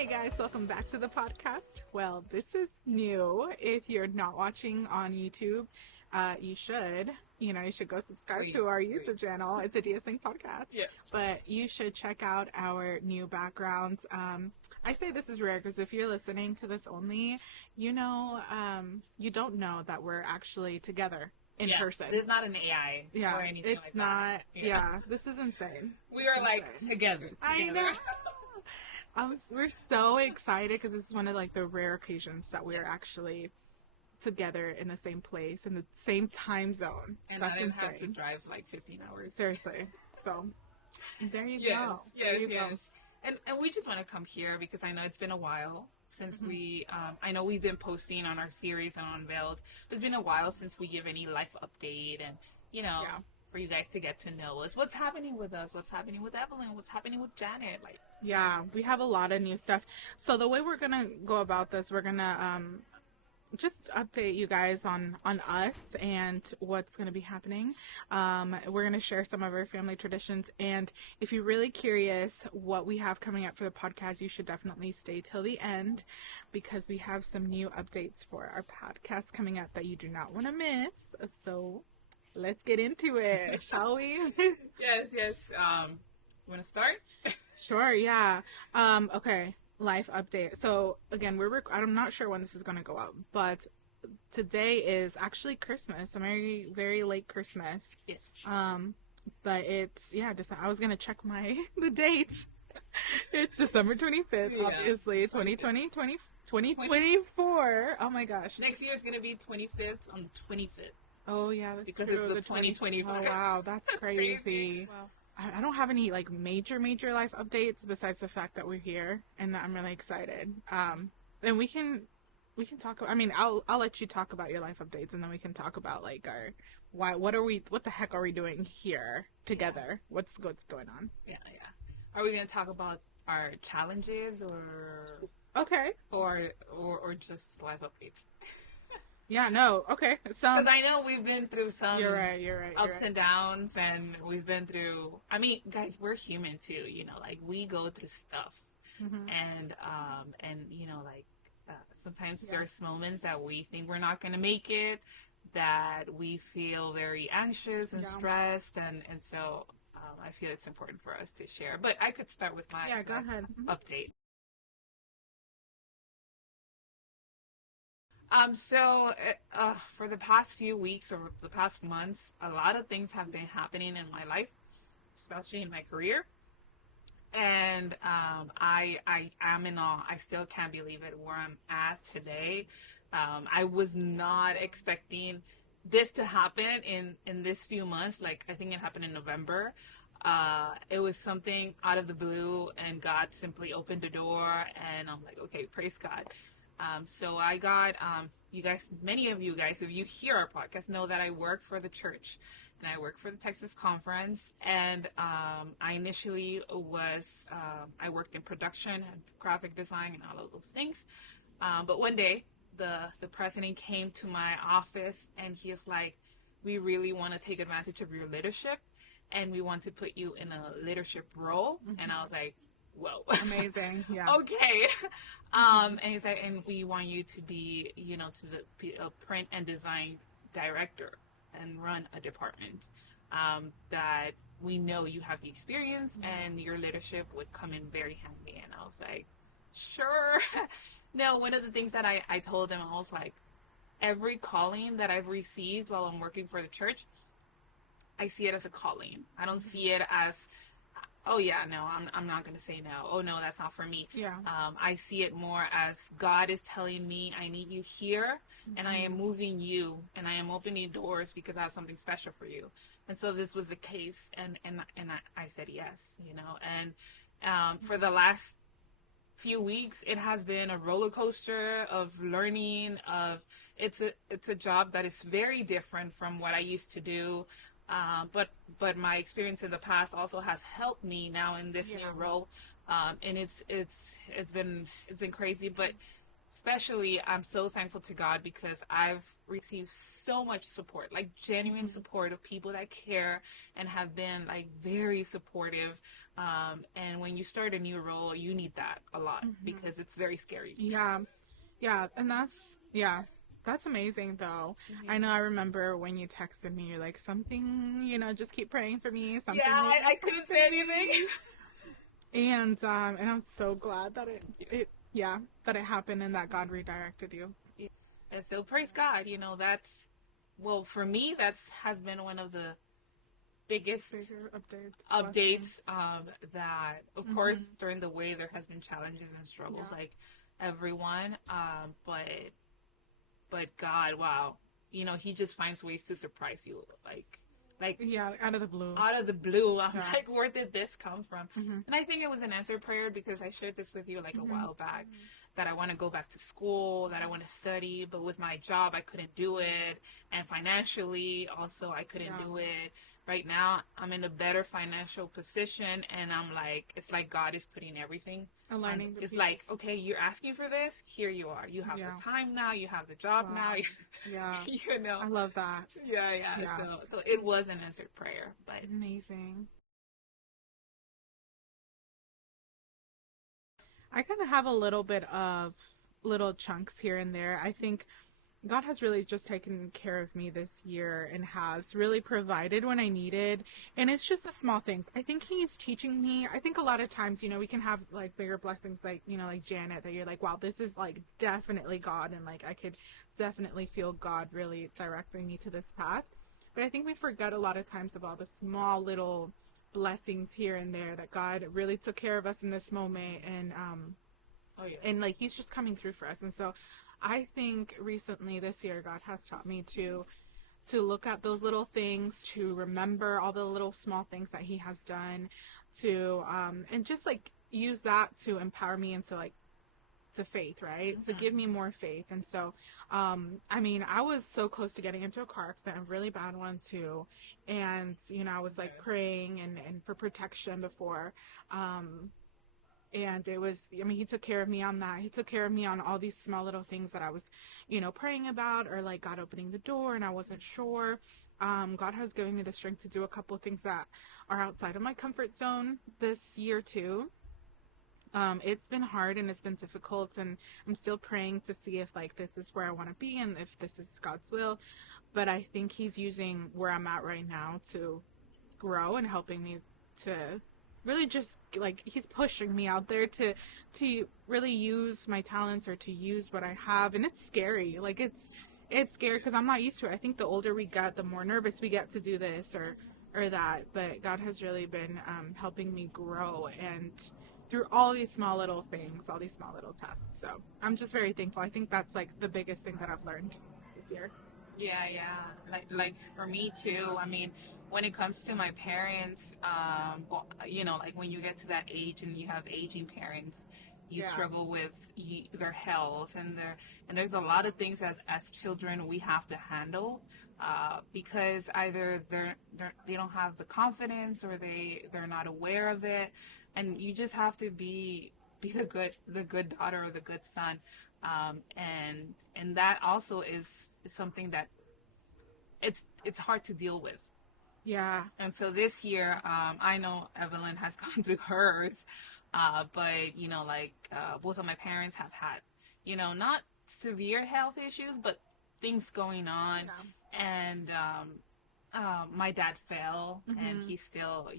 Hey guys, welcome back to the podcast. Well, this is new. If you're not watching on YouTube, you should. You should go subscribe to our YouTube channel. It's a DSing podcast. Yes. But you should check out our new backgrounds. I say this is rare because if you're listening to this only, you don't know that we're actually together in person. It's not an AI or anything it's like not. that. Yeah, this is insane. We are like together. I know. We're so excited because this is one of the rare occasions that we're actually together in the same place in the same time zone. And That's I didn't insane. have to drive 15 hours. Seriously. So there you go. Yes. And we just want to come here because I know it's been a while since we, I know we've been posting on our series and on Unveiled, but it's been a while since we give any life update and, for you guys to get to know us. What's happening with us? What's happening with Evelyn? What's happening with Janet? Yeah, we have a lot of new stuff. So the way we're going to go about this, we're going to just update you guys on us and what's going to be happening. We're going to share some of our family traditions. And if you're really curious what we have coming up for the podcast, you should definitely stay till the end because we have some new updates for our podcast coming up that you do not want to miss. So let's get into it, shall we? Yes. You want to start? Sure, yeah. Okay, life update. So, again, I'm not sure when this is going to go out, but today is actually Christmas, a very, very late Christmas. Yes. But it's, I was going to check the date. It's December 25th, obviously, 2024. Oh my gosh. Next year it's going to be 25th on the 25th. Oh, yeah, that's because true. it's the 2024. Oh, wow, that's crazy. Wow. I don't have any major life updates besides the fact that we're here and that I'm really excited. And we can talk. I'll let you talk about your life updates and then we can talk about what the heck are we doing here together? What's going on? Yeah. Are we going to talk about our challenges or okay or just life updates? Yeah, no, okay. Because I know we've been through some you're right. ups and downs, and we've been through. Guys, we're human too. We go through stuff, and sometimes there's moments that we think we're not going to make it, that we feel very anxious and stressed, and so I feel it's important for us to share. But I could start with my go ahead. Update. So for the past few weeks or the past months, a lot of things have been happening in my life, especially in my career. And I am in awe. I still can't believe it where I'm at today. I was not expecting this to happen in this few months. I think it happened in November. It was something out of the blue, and God simply opened the door, and I'm like, okay, praise God. So I got, many of you guys, if you hear our podcast, know that I work for the church and I work for the Texas Conference. And I initially I worked in production and graphic design and all of those things. But one day the president came to my office and he was like, we really want to take advantage of your leadership and we want to put you in a leadership role. And I was like, whoa. Amazing. Yeah. Okay. And he's like, and we want you to be, a print and design director and run a department that we know you have the experience and your leadership would come in very handy. And I was like, sure. No, one of the things that I told him, I was like, every calling that I've received while I'm working for the church, I see it as a calling. I don't see it as, oh yeah, no, I'm not going to say no. Oh no, that's not for me. Yeah. I see it more as God is telling me I need you here and I am moving you and I am opening doors because I have something special for you. And so this was the case and I said yes, and for the last few weeks, it has been a roller coaster of learning it's a job that is very different from what I used to do. But my experience in the past also has helped me now in this new role. And it's been crazy, but especially I'm so thankful to God because I've received so much support, like genuine support of people that care and have been like very supportive. And when you start a new role, you need that a lot because it's very scary. Yeah. Yeah. And yeah, that's amazing though. I know I remember when you texted me, you're like, something, just keep praying for me. Something. Yeah, I couldn't say anything. And I'm so glad that that it happened and that God redirected you. And so praise God, that's, well, for me, has been one of the biggest Bigger updates that, of course, during the way there has been challenges and struggles, like everyone, but God, wow, he just finds ways to surprise you, like yeah, out of the blue. I'm like, where did this come from? And I think it was an answered prayer because I shared this with you like a while back, that I want to go back to school, that I want to study, but with my job I couldn't do it, and financially also I couldn't do it. Right now I'm in a better financial position, and I'm like, it's like God is putting everything aligning. It's like, okay, you're asking for this, here you are. You have the time now, you have the job now. Yeah. I love that. Yeah. So it was an answered prayer, but amazing. I kind of have a little bit of little chunks here and there. I think God has really just taken care of me this year and has really provided when I needed. And it's just the small things. I think He's teaching me. I think a lot of times, we can have like bigger blessings, like, like Janet, that you're like, wow, this is like definitely God. And like, I could definitely feel God really directing me to this path. But I think we forget a lot of times about the small little blessings here and there that God really took care of us in this moment. And, and like, He's just coming through for us. And so I think recently this year, God has taught me to look at those little things, to remember all the little small things that He has done, to, and just like use that to empower me into like, to faith, right? To give me more faith. And so, I was so close to getting into a car accident, a really bad one too. And, I was like praying and for protection before, and it was, He took care of me on that. He took care of me on all these small little things that I was, praying about, or like God opening the door and I wasn't sure. God has given me the strength to do a couple of things that are outside of my comfort zone this year too. It's been hard and it's been difficult, and I'm still praying to see if like this is where I want to be and if this is God's will. But I think He's using where I'm at right now to grow and helping me to really just like, He's pushing me out there to really use my talents or to use what I have. And it's scary. Like it's scary because I'm not used to it. I think the older we get, the more nervous we get to do this or that. But God has really been helping me grow, and through all these small little things, all these small little tests. So I'm just very thankful. I think that's like the biggest thing that I've learned this year. Yeah. Like for me too. When it comes to my parents, like when you get to that age and you have aging parents, you struggle with their health and there's a lot of things as children we have to handle, because either they don't have the confidence or they're not aware of it, and you just have to be the good daughter or the good son, and that also is something that it's hard to deal with. Yeah. And so this year, I know Evelyn has gone through hers, but both of my parents have had, not severe health issues, but things going on. Yeah. And my dad fell, and he's still,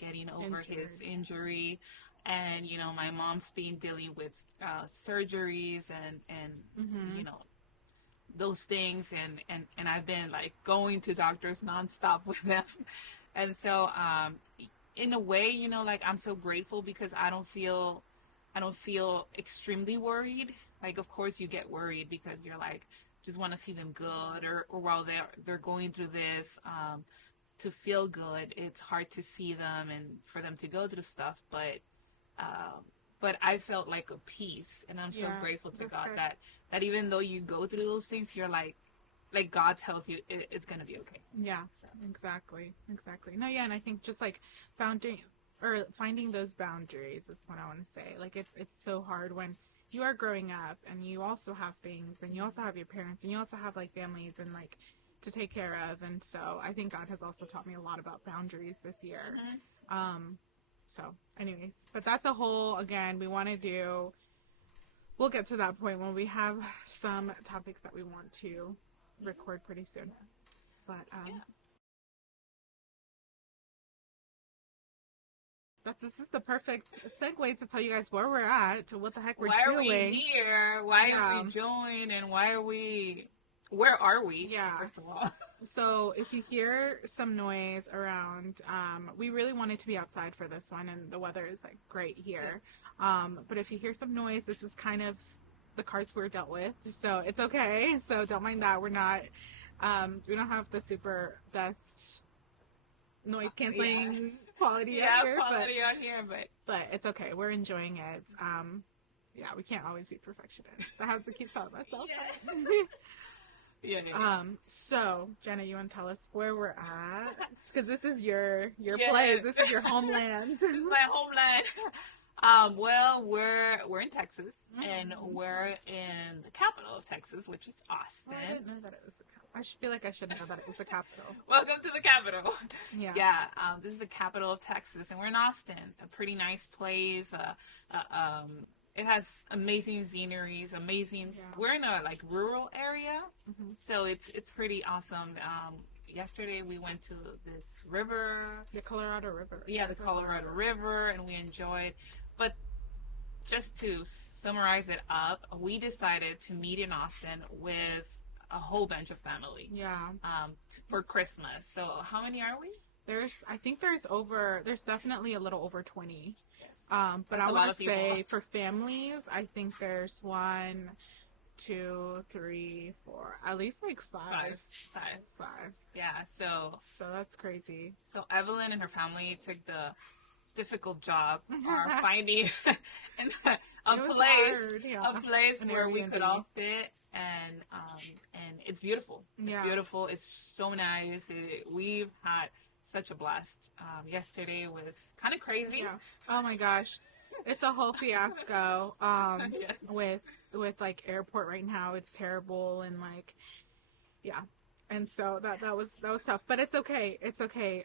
getting over his injury. And, my mom's been dealing with surgeries and those things. And I've been, going to doctors nonstop with them. And so, in a way, I'm so grateful because I don't feel extremely worried. Of course you get worried because you're just want to see them good, or while they're going through this, to feel good. It's hard to see them and for them to go through stuff, but I felt like a peace, and I'm so grateful to God that even though you go through those things, you're like God tells you it's gonna be okay. Yeah, exactly. No, yeah, and I think just finding those boundaries is what I want to say. It's so hard when you are growing up and you also have things and you also have your parents and you also have like families and like to take care of. And so I think God has also taught me a lot about boundaries this year. So anyways, but that's a whole, again, we'll get to that point when we have some topics that we want to record pretty soon. But, this is the perfect segue to tell you guys where we're at, to what the heck we're doing. Why are we here? Why are we joined? And where are we? Yeah. First of all. So if you hear some noise around, we really wanted to be outside for this one, and the weather is like great here. But if you hear some noise, this is kind of the cards we're dealt with, so it's okay. So don't mind that. We're not, we don't have the super best noise canceling quality out here, but it's okay. We're enjoying it. We can't always be perfectionists. I have to keep telling myself that. So Jenna, you want to tell us where we're at? Because this is your place. This is your homeland. This is my homeland. Well, we're in Texas, and we're in the capital of Texas, which is Austin. I didn't know that it was the capital. I feel like I should know that it was the capital. Welcome to the capital. Yeah. This is the capital of Texas, and we're in Austin, a pretty nice place. It has amazing sceneries, we're in a like rural area, so it's pretty awesome. Yesterday we went to this river. The Colorado River. Yeah, the Colorado River, and we enjoyed. But just to summarize it up, we decided to meet in Austin with a whole bunch of family. Yeah. For Christmas. So how many are we? I think there's definitely a little over 20. But That's I want to say for families, I think there's 1, 2, 3, 4, at least like 5. Yeah, so that's crazy. So Evelyn and her family took the difficult job of finding a place where we could all fit, and it's beautiful. It's beautiful. It's so nice. We've had such a blast. Yesterday was kind of crazy. Yeah. Oh my gosh, it's a whole fiasco. With like airport right now, it's terrible, and like, and so that was tough, but it's okay. It's okay.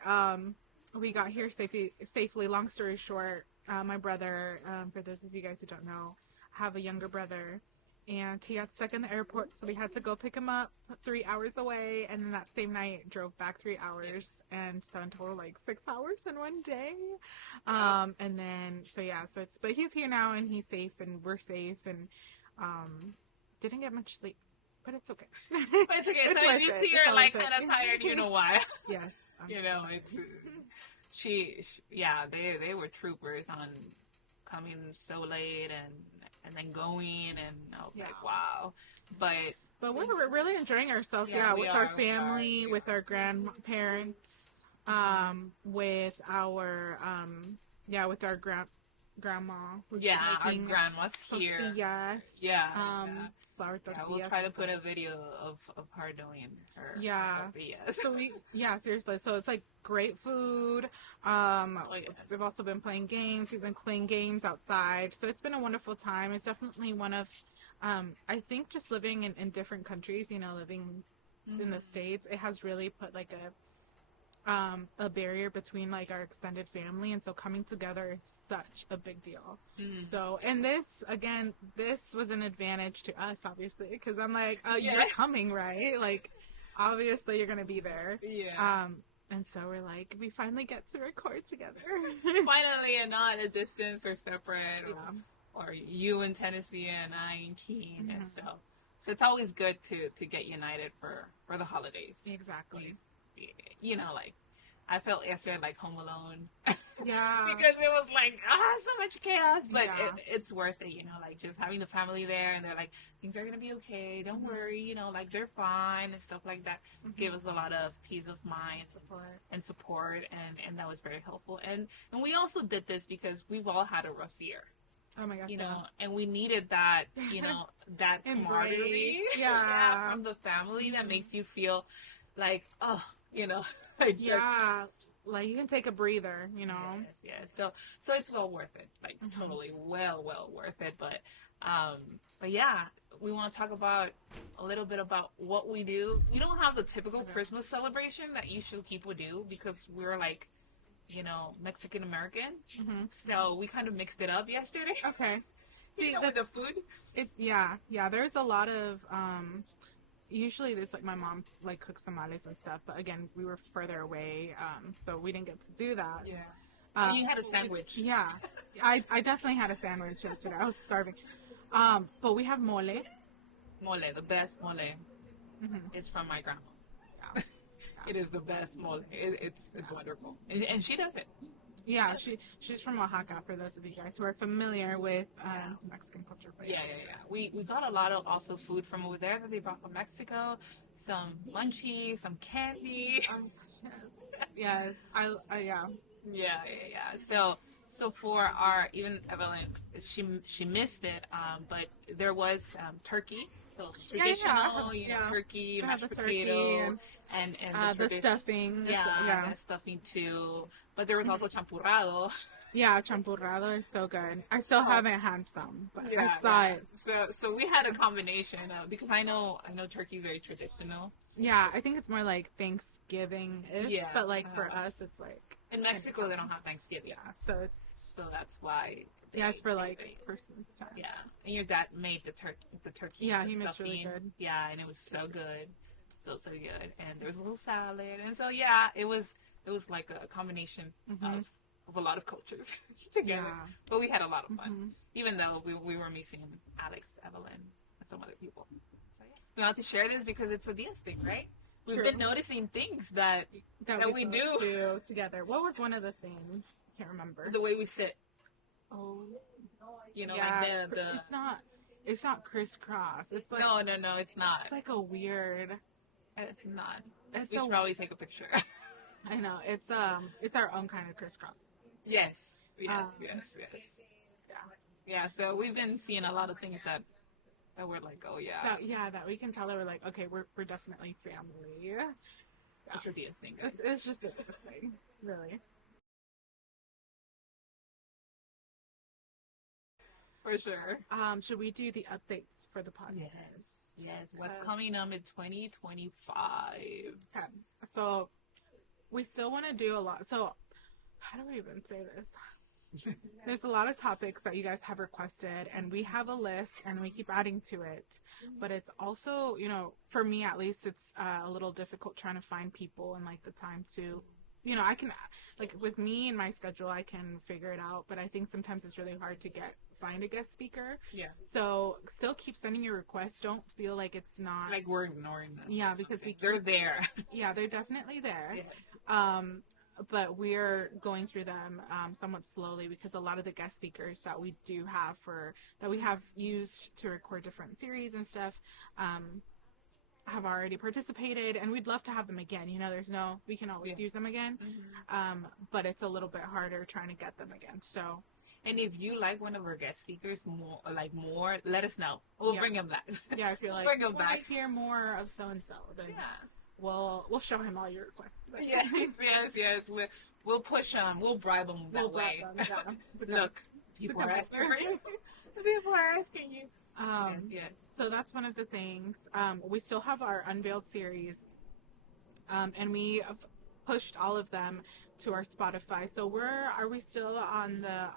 We got here safely. Long story short, my brother, for those of you guys who don't know, I have a younger brother. And he got stuck in the airport, so we had to go pick him up 3 hours away, and then that same night drove back 3 hours, and so in total like 6 hours in one day. And then but he's here now, and he's safe, and we're safe, and didn't get much sleep, but it's okay. But it's okay. So if you see her like kind of tired, you know why? Yes. You know, it's they were troopers on coming so late and then going, and I was like, wow. But we're really enjoying ourselves, with our family, with our grandparents, with our with our grandma. Our grandma's here. Yes. Flour tortillas. We'll try to put a video of her doing her tortillas. So seriously. So it's like great food. We've also been playing games. We've been playing games outside. So it's been a wonderful time. It's definitely one of, I think just living in different countries, living in the States, it has really put like a barrier between like our extended family, and so coming together is such a big deal. So, and this was an advantage to us, obviously, because I'm like, you're coming, right? Like, obviously you're gonna be there. And so we're like, we finally get to record together. Finally, and not at a distance or separate, or you in Tennessee and I in Keene, and so it's always good to get united for the holidays. Exactly. Like, I felt yesterday like Home Alone. Yeah. Because it was like, so much chaos. But it's worth it, like just having the family there, and they're like, things are going to be okay. Don't worry, like they're fine and stuff like that. Gave us a lot of peace of mind and support. And that was very helpful. And we also did this because we've all had a rough year. Oh my gosh. And we needed that, that camaraderie from the family that makes you feel like, like like you can take a breather, Yes. So it's well worth it, like totally well worth it. But But yeah, we want to talk about a little bit about what we do. We don't have the typical Christmas celebration that usually people do because we're like, Mexican American. Mm-hmm. So we kind of mixed it up yesterday. Okay. See, With the food. Yeah. There's a lot of usually there's like my mom like cooks tamales and stuff, but again we were further away, so we didn't get to do that. Yeah. You had a sandwich. Yeah, I definitely had a sandwich yesterday. I was starving. But we have mole. Mole, the best mole. Mm-hmm. It's from my grandma. Yeah. It is the best mole. It's wonderful, and she does it. Yeah, she's from Oaxaca. For those of you guys who are familiar with Mexican culture. But Yeah. We got a lot of also food from over there that they brought from Mexico. Some munchies, some candy. Yes. Yeah. Yeah. So for our, even Evelyn, she missed it, but there was turkey. So traditional, turkey, mashed potato, and the stuffing. The stuffing too. But there was also champurrado. Yeah, champurrado is so good. I still haven't had some, but I saw it. So we had a combination of, because I know turkey is very traditional. Yeah, I think it's more like Thanksgiving-ish, but like for us, it's like in Mexico they don't have Thanksgiving. Yeah, so that's why. It's for like Christmas time. Yeah, and your dad made the turkey. Yeah, he makes really good. Yeah, and it was so good, so good. And there was a little salad, and so yeah, it was like a combination of a lot of cultures together. Yeah. But we had a lot of fun, even though we were missing Alex, Evelyn, and some other people. So yeah, we want to share this because it's a Diaz thing, right? We've been noticing things that we do together. What was one of the things? Can't remember. The way we sit. Oh, like the it's not crisscross. It's like no, it's not. It's like a weird. It's not. We should probably take a picture. I know it's our own kind of crisscross. Yes. Yeah. So we've been seeing a lot of things that we're like, oh yeah. That we can tell that we're like, okay, we're definitely family. Yeah. It's a Diaz thing, guys. It's just a Diaz thing, really. For sure. Should we do the updates for the podcast? Yes. What's coming up in 2025? Okay. So we still want to do a lot. So how do we even say this? There's a lot of topics that you guys have requested, and we have a list, and we keep adding to it. But it's also, for me at least, it's a little difficult trying to find people and like the time to. I can, like with me and my schedule, I can figure it out. But I think sometimes it's really hard to find a guest speaker. Yeah. So still keep sending your requests. Don't feel like it's not like we're ignoring them. Yeah, because they're there. Yeah, they're definitely there. Yeah. But we're going through them somewhat slowly because a lot of the guest speakers that we do have that we have used to record different series and stuff have already participated, and we'd love to have them again. We can always use them again, but it's a little bit harder trying to get them again. So. And if you like one of our guest speakers more, let us know. We'll bring him back. Yeah, if you're like, bring him back. Hear more of so and so, then we'll show him all your requests. Yes. We'll push him. We'll bribe him that way. Look, people are asking you. People are asking you. Yes. So that's one of the things. We still have our Unveiled series, and we have pushed all of them to our Spotify. So are we still on the,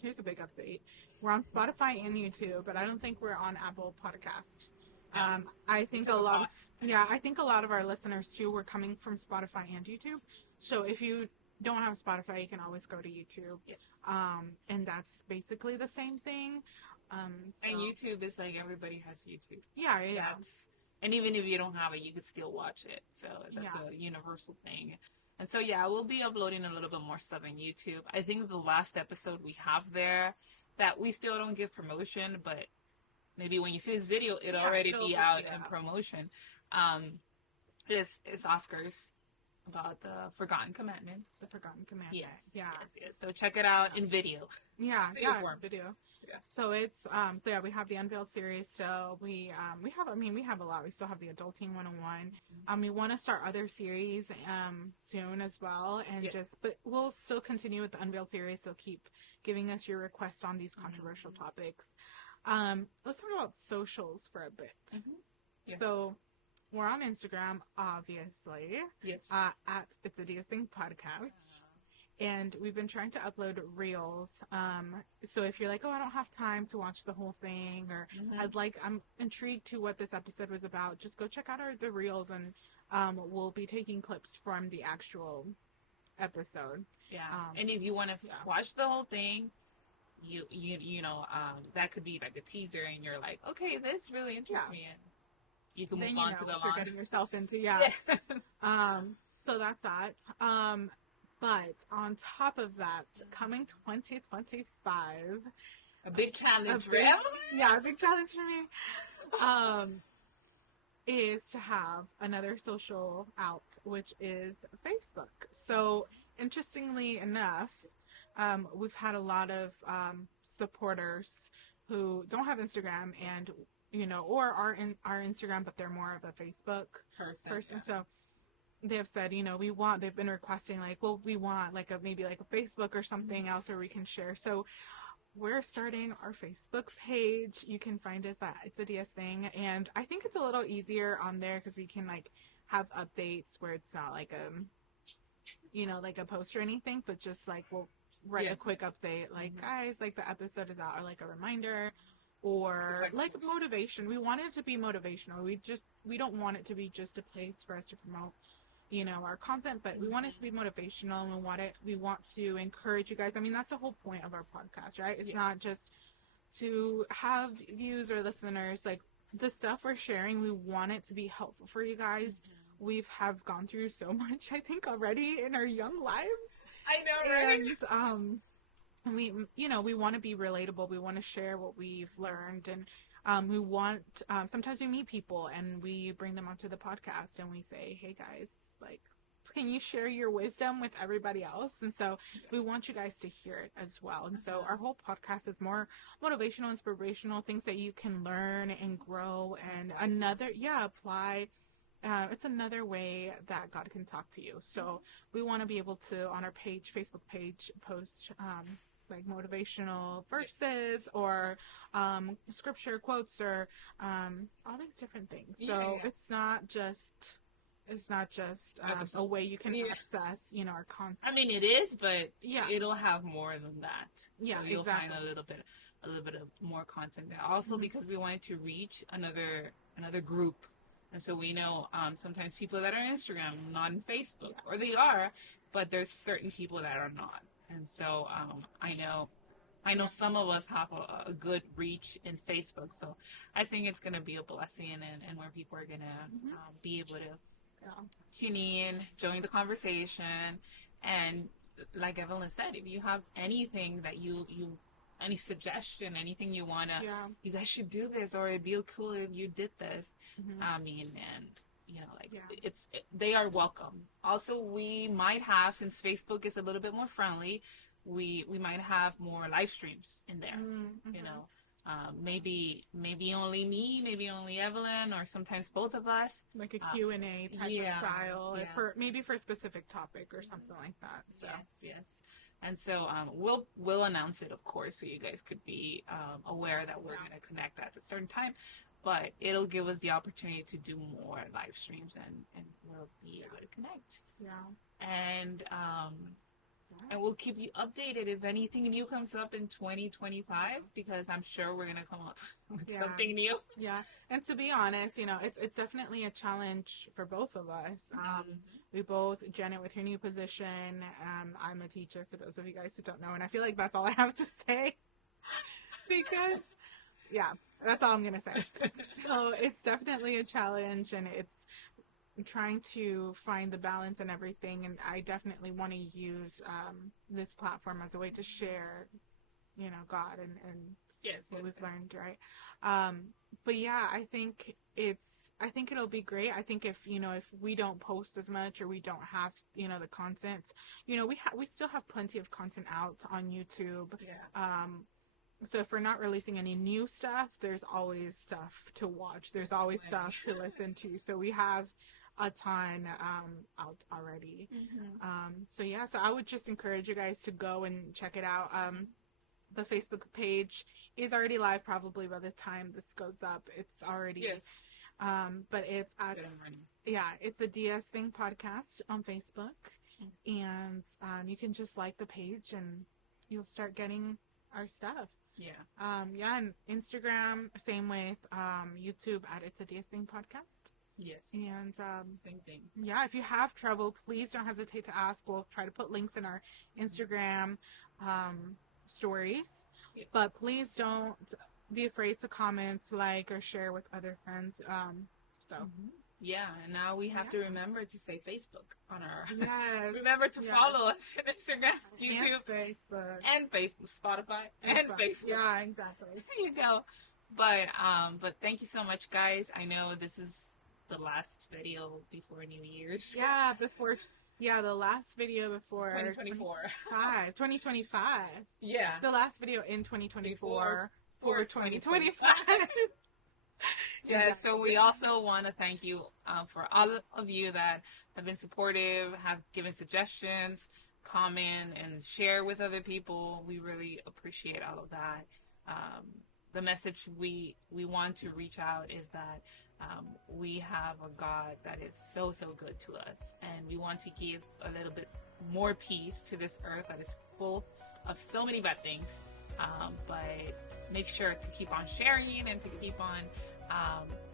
here's a big update. We're on Spotify and YouTube, but I don't think we're on Apple Podcast. I think a lot of our listeners too were coming from Spotify and YouTube. So if you don't have Spotify, you can always go to YouTube. Yes. And that's basically the same thing. And YouTube is like everybody has YouTube. Yeah. And even if you don't have it, you could still watch it. So that's a universal thing. And so, we'll be uploading a little bit more stuff on YouTube. I think the last episode we have there that we still don't give promotion, but maybe when you see this video, it'll already be out in promotion. Is Oscar's about the Forgotten Commandment. The Forgotten Commandment. Yes. So check it out in video. Video. Yeah. So it's we have the Unveiled series. So we have a lot. We still have the Adulting 101. We want to start other series soon as well, and but we'll still continue with the Unveiled series. So keep giving us your requests on these controversial topics. Let's talk about socials for a bit. Mm-hmm. Yeah. So we're on Instagram, obviously, Yes. at It's a DS Thing podcast. And we've been trying to upload reels. So if you're like, oh, I don't have time to watch the whole thing, or I'm intrigued to what this episode was about, just go check out the reels, and we'll be taking clips from the actual episode. Yeah. And if you want to watch the whole thing, you that could be like a teaser, and you're like, okay, this really interests me, and you can move on to the what you're getting yourself into. Yeah. So that's that. But on top of that, coming 2025, a big challenge, yeah, a big challenge for me, is to have another social out, which is Facebook. So interestingly enough, we've had a lot of supporters who don't have Instagram and, or are in our Instagram, but they're more of a Facebook person. Yeah. So they have said, they've been requesting we want maybe a Facebook or something else where we can share. So we're starting our Facebook page. You can find us at It's a DS Thing. And I think it's a little easier on there because we can have updates where it's not a post or anything, but just we'll write a quick update guys, the episode is out, or a reminder, or motivation. We want it to be motivational. We don't want it to be just a place for us to promote our content, but we want it to be motivational, and we want to encourage you guys. I mean, that's the whole point of our podcast, right? It's not just to have views or listeners. The stuff we're sharing, we want it to be helpful for you guys. We have gone through so much, I think, already in our young lives. I know, right? And we want to be relatable. We want to share what we've learned, and we want, sometimes we meet people and we bring them onto the podcast and we say, hey guys, can you share your wisdom with everybody else? And so we want you guys to hear it as well. And so our whole podcast is more motivational, inspirational, things that you can learn and grow, and apply. It's another way that God can talk to you. So we want to be able to, on our Facebook page, post motivational verses or scripture quotes or all these different things. So it's not just a way you can access our content. I mean, it is, but it'll have more than that. Yeah, so you'll find a little bit of more content there. Also, because we wanted to reach another group. And so we know sometimes people that are on Instagram, not on Facebook, or they are, but there's certain people that are not. And so I know some of us have a good reach in Facebook. So I think it's going to be a blessing, and where people are going to be able to tune in, join the conversation. And like Evelyn said, if you have anything that you any suggestion, anything you want to, you guys should do this, or it'd be cool if you did this. I mean, and they are welcome. Also, we might have, since Facebook is a little bit more friendly, we might have more live streams in there. Maybe only me, maybe only Evelyn, or sometimes both of us. Like a Q&A type of style, maybe for a specific topic or something like that. So. Yes. And so we'll announce it, of course, so you guys could be aware that we're going to connect at a certain time. But it'll give us the opportunity to do more live streams, and we'll be able to connect. Yeah. And we'll keep you updated if anything new comes up in 2025, because I'm sure we're going to come up with something new. Yeah. And to be honest, it's definitely a challenge for both of us. We both, Janet with her new position, I'm a teacher for those of you guys who don't know, and I feel like that's all I have to say because, that's all I'm going to say. So it's definitely a challenge, and it's trying to find the balance and everything, and I definitely want to use this platform as a way to share, God and what we've learned, right? But I think it'll be great. I think if we don't post as much, or we don't have the content, we still have plenty of content out on YouTube. So if we're not releasing any new stuff, there's always stuff to watch. There's always stuff to listen to. So we have a ton out already. So I would just encourage you guys to go and check it out. the Facebook page is already live probably by the time this goes up. It's already, Yes. but it's at, Good and running. yeah, it's a DS Thing podcast on Facebook, and you can just like the page and you'll start getting our stuff. Yeah. Yeah, and Instagram, same with YouTube at It's a DS Thing podcast. Yes. And Same thing. yeah, if you have trouble, please don't hesitate to ask. We'll try to put links in our Instagram stories. Yes. But please don't be afraid to comment, like, or share with other friends. So, Yeah, and now we have to remember to say Facebook on our. yes. Remember to Yes. follow us on Instagram, YouTube, And Facebook. and Facebook, Spotify, and Facebook. Yeah, exactly. There you go. But thank you so much, guys. I know this is the last video before New Year's. Yeah, the last video before 2024. 2025. Yeah. The last video in 2024 For for 2025. Yeah, so we also want to thank you for all of you that have been supportive, have given suggestions, comment, and share with other people. We really appreciate all of that. The message we want to reach out is that we have a God that is so, so good to us, and we want to give a little bit more peace to this earth that is full of so many bad things. But make sure to keep on sharing and to keep on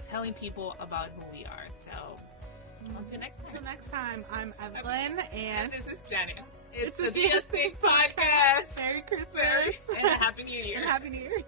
telling people about who we are. So, until next Until time. next time, I'm Evelyn, And and this is Janet. It's It's a a DS Thing podcast. Merry Christmas And a Happy New Year. and Happy New Year.